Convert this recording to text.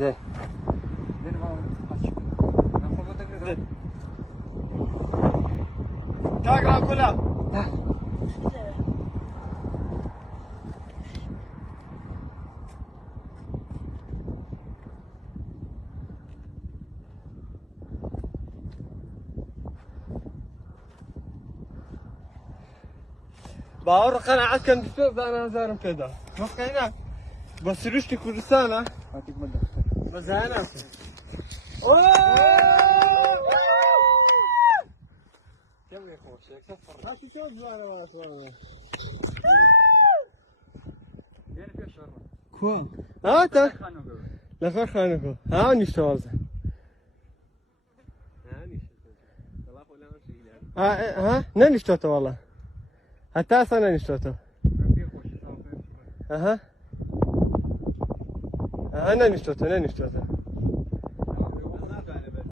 ده Benim ağrım açık. Ben fazla da ده gidelim. تاكل كلها باور قناعات كان بسبب انا زارم كذا فقينا بس رشتي كل سنه Artık mı da? بس انا Gel buraya kovaç. ها شو شو زارم اصلا Yeni bir var. كوا ها تا Kanı gör. لا فرق خانكو ها نشتغل ها نشتغل والله حتى اصلا نشتغل Bir koş. اها انا نشتغل